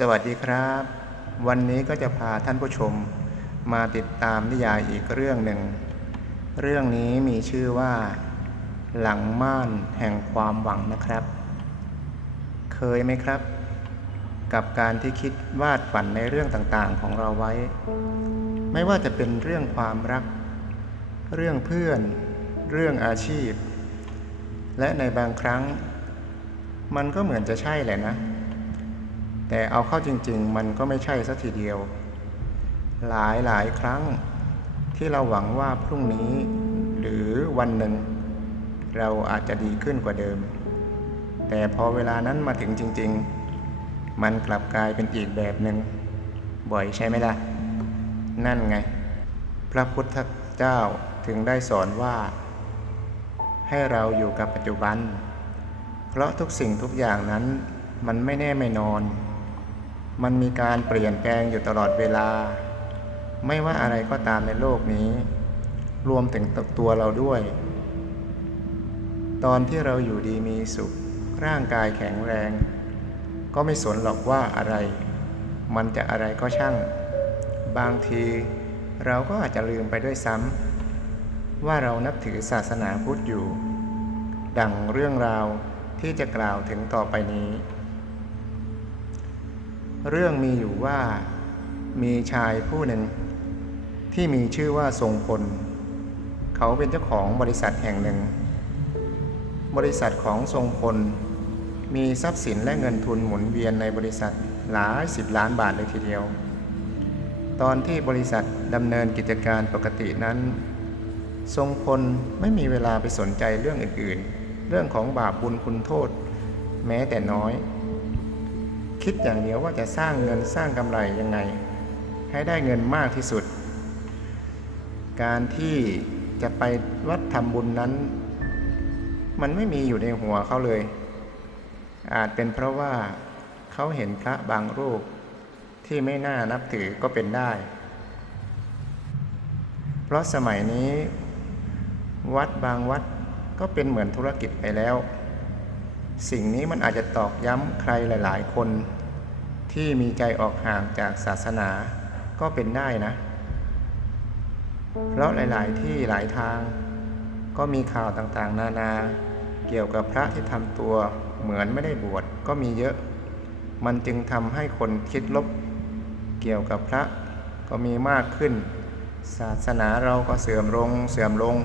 สวัสดีครับ วันนี้ก็จะพาท่านผู้ชมมาติดตามนิยายอีกเรื่องหนึ่ง เรื่องนี้มีชื่อว่า หลังม่านแห่งความหวังนะครับ เคยไหมครับ กับการที่คิดวาดฝันในเรื่องต่างๆของเราไว้ ไม่ว่าจะเป็นเรื่องความรัก เรื่องเพื่อน เรื่องอาชีพ และในบางครั้ง มันก็เหมือนจะใช่แหละนะ แต่เอาเข้าจริง ๆ มันก็ไม่ใช่สัทีเดียว หลายหลายครั้งที่เราหวังว่าพรุ่งนี้หรือวันหนึ่ง เราอาจจะดีขึ้นกว่าเดิม แต่พอเวลานั้นมาถึงจริง ๆ มันกลับกลายเป็นอีกแบบหนึ่งบ่อยใช่ไหมล่ะ นั่นไง พระพุทธเจ้าถึงได้สอนว่า ให้เราอยู่กับปัจจุบัน เพราะทุกสิ่งทุกอย่างนั้นมันไม่แน่ไม่นอน มันมีการเปลี่ยนแปลงอยู่ตลอดเวลา ไม่ว่าอะไรก็ตามในโลกนี้ รวมถึงตัวเราด้วย ตอนที่เราอยู่ดีมีสุข ร่างกายแข็งแรง ก็ไม่สนหรอกว่าอะไร มันจะอะไรก็ช่าง บางทีเราก็อาจจะลืมไปด้วยซ้ำว่าเรานับถือศาสนาพุทธอยู่ ดังเรื่องราวที่จะกล่าวถึงต่อไปนี้ เรื่องมีอยู่ว่ามีชายผู้หนึ่ง ที่มีชื่อว่าทรงพล เขาเป็นเจ้าของบริษัทแห่งหนึ่ง บริษัทของทรงพล มีทรัพย์สินและเงินทุนหมุนเวียนในบริษัทหลายสิบล้านบาทเลยทีเดียว ตอนที่บริษัทดำเนินกิจการปกตินั้น ทรงพลไม่มีเวลาไปสนใจเรื่องอื่นๆ เรื่องของบาปบุญคุณโทษ แม้แต่น้อย คิดอย่างเดียวว่าจะสร้างเงินสร้างกำไรยังไง ให้ได้เงินมากที่สุด การที่จะไปวัดทำบุญนั้น มันไม่มีอยู่ในหัวเขาเลย อาจเป็นเพราะว่าเขาเห็นพระบางรูปที่ไม่น่านับถือก็เป็นได้ เพราะสมัยนี้ วัดบางวัดก็เป็นเหมือนธุรกิจไปแล้ว สิ่งนี้มันอาจจะตอกย้ำใครหลาย ๆ คน ที่มีใจออกห่างจากศาสนาก็เป็นได้นะ เพราะหลาย ๆ ที่หลายทาง ก็มีข่าวต่างๆ นานาเกี่ยวกับพระที่ทำตัวเหมือนไม่ได้บวชก็มีเยอะ มันจึงทำให้คนคิดลบ เกี่ยวกับพระก็มีมากขึ้น ศาสนาเราก็เสื่อมลงเสื่อมลง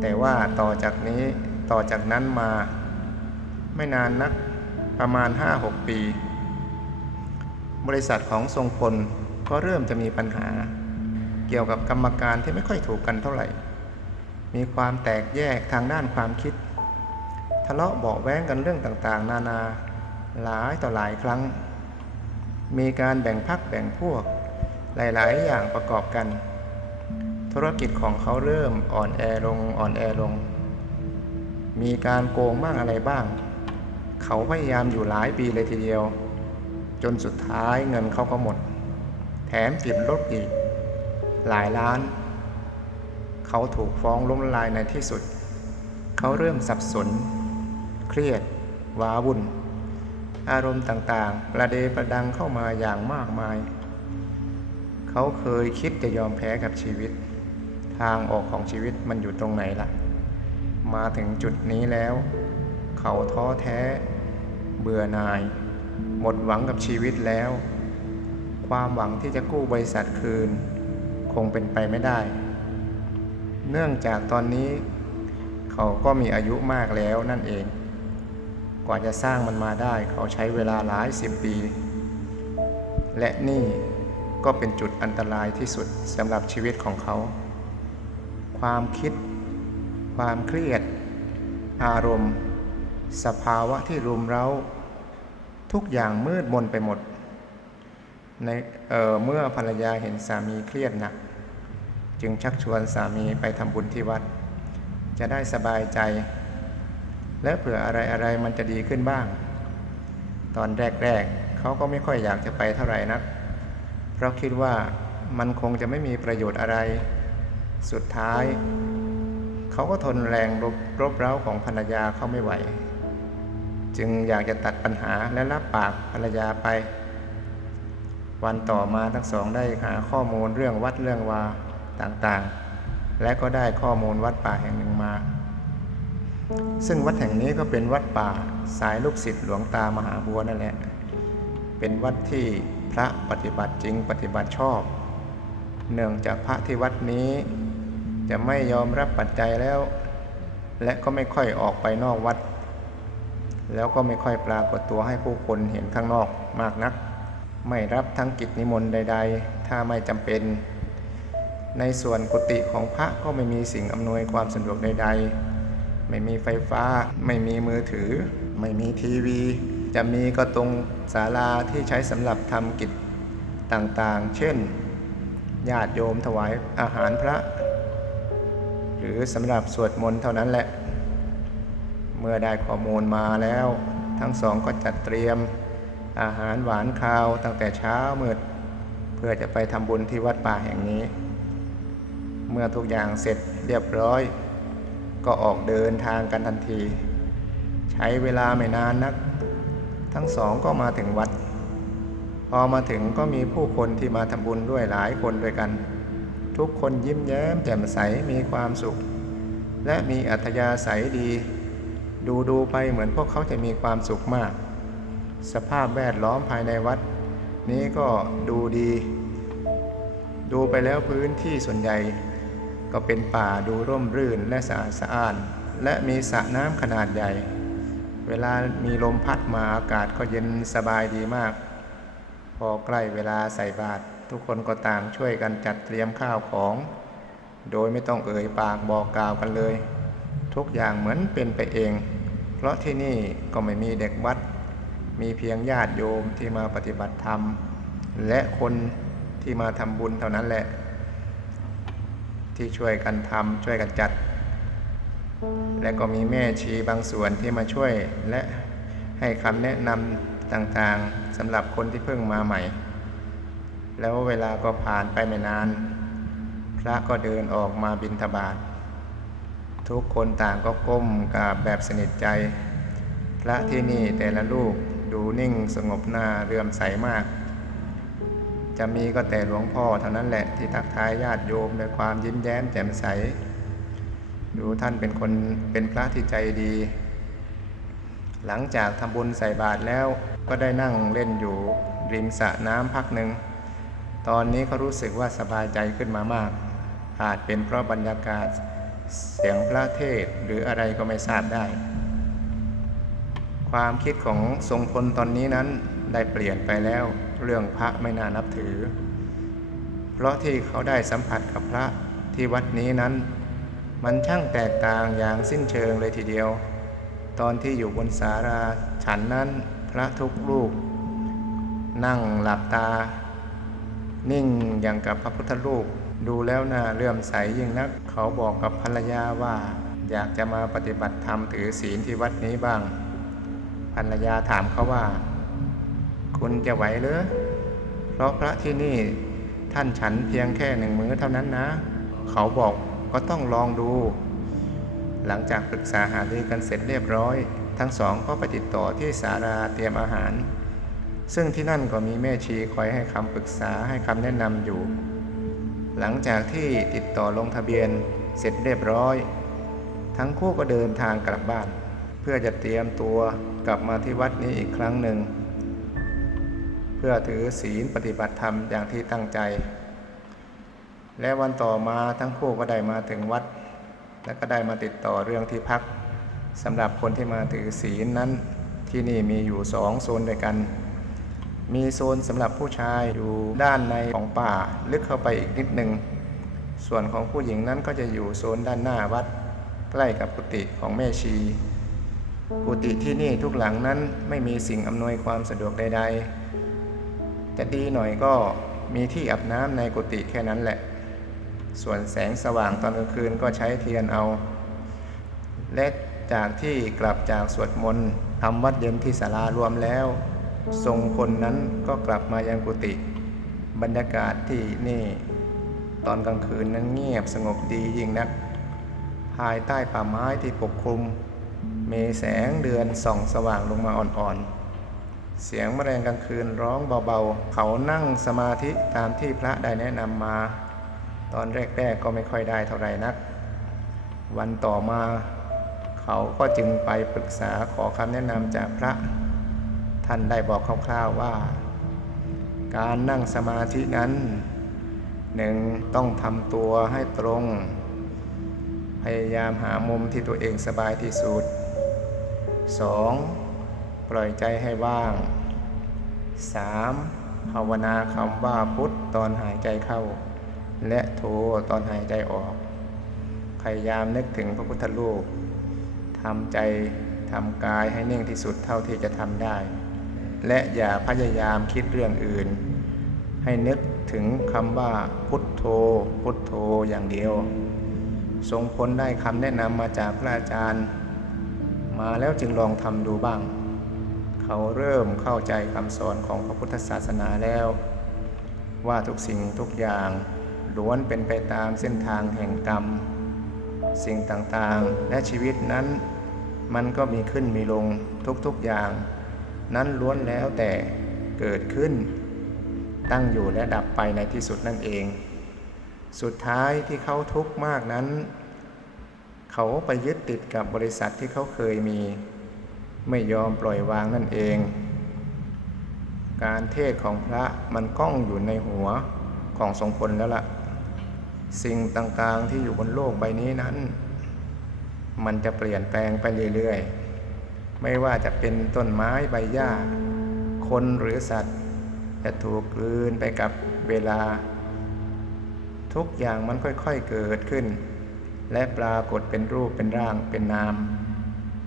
แต่ว่าต่อจากนี้ต่อจากนั้นมาไม่นานนัก ประมาณ 5-6 ปี บริษัทของทรงพลก็เริ่มจะมีปัญหา เกี่ยวกับกรรมการที่ไม่ค่อยถูกกันเท่าไหร่ มีความแตกแยกทางด้านความคิด ทะเลาะเบาแว้งกันเรื่องต่างๆ นานาหลายต่อหลายครั้ง มีการแบ่งพักแบ่งพวกหลาย ๆ อย่างประกอบกัน ธุรกิจของเขาเริ่มอ่อนแอลงอ่อนแอลง มีการโกงบ้างอะไรบ้าง เขาพยายามอยู่หลายปีเลยทีเดียว จนสุดท้ายเงินเขาก็หมด แถมติดลบอีก หลายล้าน เขาถูกฟ้องล้มละลายในที่สุด เขาเริ่มสับสน เครียด ว้าวุ่น อารมณ์ต่างๆ ประเดประดังเข้ามาอย่างมากมาย เขาเคยคิดจะยอมแพ้กับชีวิต ทางออกของชีวิตมันอยู่ตรงไหนล่ะ มาถึงจุดนี้แล้วเขาท้อแท้ เบื่อหน่าย หมดหวังกับชีวิตแล้ว ความหวังที่จะกู้บริษัทคืน คงเป็นไปไม่ได้ เนื่องจากตอนนี้ เขาก็มีอายุมากแล้วนั่นเอง กว่าจะสร้างมันมาได้ เขาใช้เวลาหลายสิบปี และนี่ก็เป็นจุดอันตรายที่สุดสำหรับชีวิตของเขา ความคิด ความเครียด อารมณ์ สภาวะที่รุมเร้า ทุกอย่างมืดมนไปหมด ในเเมื่อภรรยาเห็นสามีเครียดหนัก จึงชักชวนสามีไปทำบุญที่วัด จะได้สบายใจ และเผื่ออะไรอะไรมันจะดีขึ้นบ้าง ตอนแรกๆเขาก็ไม่ค่อยอยากจะไปเท่าไหร่นัก เพราะคิดว่ามันคงจะไม่มีประโยชน์อะไร สุดท้าย เขาก็ทนแรงรบรบเร้าของภรรยาเขาไม่ไหว จึงอยากจะตัดปัญหาและรับปากภรรยาไป วันต่อมาทั้งสองได้หาข้อมูลเรื่องวัดเรื่องวาต่างๆ และก็ได้ข้อมูลวัดป่าแห่งหนึ่งมา ซึ่งวัดแห่งนี้ก็เป็นวัดป่าสายลูกศิษย์หลวงตามหาบัวนั่นแหละ เป็นวัดที่พระปฏิบัติจริงปฏิบัติชอบ เนื่องจากพระที่วัดนี้จะไม่ยอมรับปัจจัยแล้ว และก็ไม่ค่อยออกไปนอกวัด แล้วก็ไม่ค่อยปรากฏตัวให้ผู้คนเห็นข้างนอกมากนัก ไม่รับทั้งกิจนิมนต์ใด ๆ ถ้าไม่จำเป็น ในส่วนกุฏิของพระก็ไม่มีสิ่งอำนวยความสะดวกใด ๆ ไม่มีไฟฟ้า ไม่มีมือถือ ไม่มีทีวี จะมีก็ตรงศาลาที่ใช้สำหรับทำกิจต่างๆ เช่น ญาติโยมถวายอาหารพระ หรือสำหรับสวดมนต์เท่านั้นแหละ เมื่อได้ข้อมูลมาแล้ว ทั้งสองก็จัดเตรียมอาหารหวานคาวตั้งแต่เช้ามืด เพื่อจะไปทำบุญที่วัดป่าแห่งนี้ เมื่อทุกอย่างเสร็จเรียบร้อย ก็ออกเดินทางกันทันที ใช้เวลาไม่นานนัก ทั้งสองก็มาถึงวัด พอมาถึงก็มีผู้คนที่มาทำบุญด้วยหลายคนด้วยกัน ทุกคนยิ้มแย้มแจ่มใสมีความสุข และมีอัธยาศัยดี ดูดูไปเหมือนพวกเขาจะมีความสุขมาก สภาพแวดล้อมภายในวัด นี้ก็ดูดี ดูไปแล้วพื้นที่ส่วนใหญ่ ก็เป็นป่าดูร่มรื่นและสะอาดสะอ้าน และมีสระน้ำขนาดใหญ่ เวลามีลมพัดมาอากาศก็เย็นสบายดีมาก พอใกล้เวลาใส่บาตรทุกคนก็ต่างช่วยกันจัดเตรียมข้าวของ โดยไม่ต้องเอ่ยปากบอกกล่าวกันเลย ทุกอย่างเหมือนเป็นไปเอง เพราะที่นี่ก็ไม่มีเด็กวัด มีเพียงญาติโยมที่มาปฏิบัติธรรม และคนที่มาทำบุญเท่านั้นแหละ ที่ช่วยกันทำช่วยกันจัด และก็มีแม่ชีบางส่วนที่มาช่วยและให้คำแนะนำต่างๆสำหรับคนที่เพิ่งมาใหม่ แล้วเวลาก็ผ่านไปไม่นาน พระก็เดินออกมาบิณฑบาต ทุกคนต่างก็ก้มกราบแบบสนิทใจ พระที่นี่แต่ละรูปดูนิ่งสงบหน้าเรื่อมใสมาก จะมีก็แต่หลวงพ่อเท่านั้นแหละที่ทักทายญาติโยมด้วยความยิ้มแย้มแจ่มใส ดูท่านเป็นคนเป็นพระที่ใจดี หลังจากทำบุญใส่บาตรแล้วก็ได้นั่งเล่นอยู่ริมสระน้ำพักหนึ่ง ตอนนี้เขารู้สึกว่าสบายใจขึ้นมามาก อาจเป็นเพราะบรรยากาศ เสียงพระเทศหรืออะไรก็ไม่ทราบได้ ความคิดของทรงพลตอนนี้นั้นได้เปลี่ยนไปแล้วเรื่องพระไม่น่านับถือ เพราะที่เขาได้สัมผัสกับพระที่วัดนี้นั้น มันช่างแตกต่างอย่างสิ้นเชิงเลยทีเดียว ตอนที่อยู่บนสาราฉันนั้นพระทุกรูป นั่งหลับตา นิ่งอย่างกับพระพุทธรูป ดูแล้วน่าเลื่อมใสยิ่งนัก เขาบอกกับภรรยาว่า อยากจะมาปฏิบัติธรรมถือศีลที่วัดนี้บ้าง ภรรยาถามเขาว่า คุณจะไหวหรือเพราะพระที่นี่ท่านฉันเพียงแค่หนึ่งมื้อเท่านั้นนะ เขาบอกก็ต้องลองดู หลังจากปรึกษาหารือกันเสร็จเรียบร้อย ทั้งสองก็ไปติดต่อที่สาราเตรียมอาหาร ซึ่งที่นั่นก็มีแม่ชีคอยให้คำปรึกษาให้คำแนะนำอยู่ หลังจากที่ติดต่อลงทะเบียนเสร็จเรียบร้อย ทั้งคู่ก็เดินทางกลับบ้าน เพื่อจะเตรียมตัวกลับมาที่วัดนี้อีกครั้งหนึ่ง เพื่อถือศีลปฏิบัติธรรมอย่างที่ตั้งใจ และวันต่อมาทั้งคู่ก็ได้มาถึงวัด และก็ได้มาติดต่อเรื่องที่พักสำหรับคนที่มาถือศีลนั้นที่นี่มีอยู่สองโซนด้วยกัน มีโซนสำหรับผู้ชายอยู่ด้านในของป่า ลึกเข้าไปอีกนิดหนึ่ง ส่วนของผู้หญิงนั้นก็จะอยู่โซนด้านหน้าวัด ใกล้กับกุฏิของแม่ชี กุฏิที่นี่ทุกหลังนั้นไม่มีสิ่งอำนวยความสะดวกใด ๆ จะดีหน่อยก็มีที่อาบน้ำในกุฏิแค่นั้นแหละ ส่วนแสงสว่างตอนกลางคืนก็ใช้เทียนเอา และจากที่กลับจากสวดมนต์ทำวัดเย็นที่ศาลารวมแล้ว ทรงพลนั้นก็กลับมายังกุฏิบรรยากาศที่นี่ ตอนกลางคืนนั้นเงียบสงบดียิ่งนัก ภายใต้ป่าไม้ที่ปกคลุมมีแสงเดือนส่องสว่างลงมาอ่อนๆ เสียงแมลงกลางคืนร้องเบาๆ เขานั่งสมาธิตามที่พระได้แนะนำมา ตอนแรกๆก็ไม่ค่อยได้เท่าไหร่นัก วันต่อมา เขาก็จึงไปปรึกษาขอคำแนะนำจากพระ ท่านได้บอกคร่าวๆว่า การนั่งสมาธินั้นหนึ่งต้องทำตัวให้ตรง พยายามหามุมที่ตัวเองสบายที่สุด 2. ปล่อยใจให้ว่าง 3. ภาวนาคำว่าพุทธตอนหายใจเข้า และโทตอนหายใจออก พยายามนึกถึงพระพุทธรูปทำใจทำกายให้นิ่งที่สุดเท่าที่จะทำได้ และอย่าพยายามคิดเรื่องอื่น ให้นึกถึงคำว่าพุทโธ พุทโธอย่างเดียว ทรงพ้นได้คำแนะนำมาจากพระอาจารย์ มาแล้วจึงลองทำดูบ้าง เขาเริ่มเข้าใจคำสอนของพระพุทธศาสนาแล้ว ว่าทุกสิ่งทุกอย่างล้วนเป็นไปตามเส้นทางแห่งกรรม สิ่งต่างๆและชีวิตนั้น มันก็มีขึ้นมีลงทุกๆอย่าง นั้นล้วนแล้วแต่เกิดขึ้น ตั้งอยู่และดับไปในที่สุดนั่นเอง สุดท้ายที่เขาทุกข์มากนั้น เขาไปยึดติดกับบริษัทที่เขาเคยมี ไม่ยอมปล่อยวางนั่นเอง การเทศของพระมันก้องอยู่ในหัวของทรงพลแล้วล่ะ สิ่งต่างๆที่อยู่บนโลกใบนี้นั้น มันจะเปลี่ยนแปลงไปเรื่อยๆ ไม่ว่าจะเป็นต้นไม้ใบหญ้า คนหรือสัตว์ จะถูกกลืนไปกับเวลา ทุกอย่างมันค่อยๆเกิดขึ้น และปรากฏเป็นรูปเป็นร่าง เป็นนาม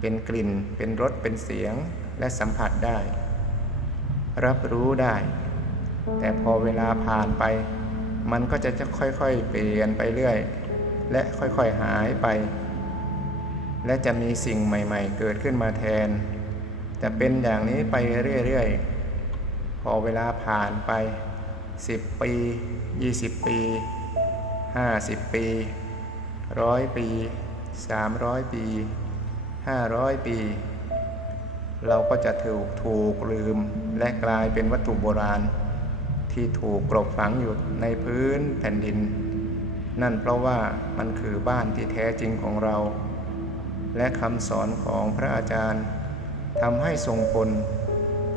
เป็นกลิ่น เป็นรสเป็นเสียงและสัมผัสได้ รับรู้ได้ แต่พอเวลาผ่านไป มันก็จะจะค่อยๆเปลี่ยนไปเรื่อย และค่อยๆหายไป และจะมีสิ่งใหม่ๆ เกิดขึ้นมาแทน จะเป็นอย่างนี้ไปเรื่อยๆ พอเวลาผ่านไป 10 ปี 20 ปี 50 ปีร้อยปี 300 ปี 500 ปี เราก็จะถูกถูกลืมและกลายเป็นวัตถุโบราณ ที่ถูกกลบฝังอยู่ในพื้นแผ่นดิน นั่นเพราะว่ามันคือบ้านที่แท้จริงของเรา และคำสอนของพระอาจารย์ทำให้ทรงพล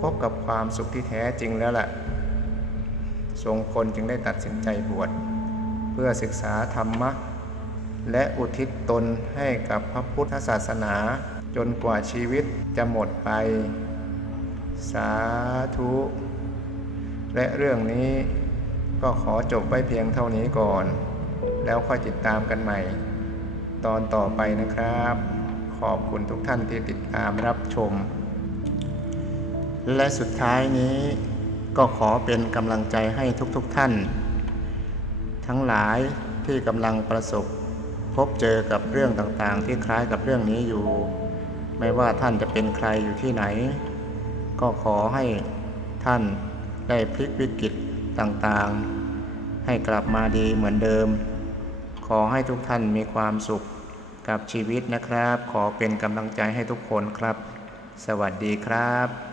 พบกับความสุขที่แท้จริงแล้วล่ะ ทรงพลจึงได้ตัดสินใจบวชเพื่อศึกษาธรรมะ และอุทิศตนให้กับพระพุทธศาสนาจนกว่าชีวิตจะหมดไป สาธุ และเรื่องนี้ก็ขอจบไว้เพียงเท่านี้ก่อน แล้วค่อยติดตามกันใหม่ ตอนต่อไปนะครับ ขอบคุณทุกท่านที่ติดตามรับชม และสุดท้ายนี้ก็ขอเป็นกำลังใจให้ทุกๆทท่าน ทั้งหลายที่กำลังประสบ พบเจอกับเรื่องต่างๆ ที่คล้ายกับเรื่องนี้อยู่ ไม่ว่าท่านจะเป็นใครอยู่ที่ไหน ก็ขอให้ท่านได้พลิกวิกฤตต่างๆ ให้กลับมาดีเหมือนเดิม ขอให้ทุกท่านมีความสุข กับชีวิตนะครับ ขอเป็นกำลังใจให้ทุกคนครับ สวัสดีครับ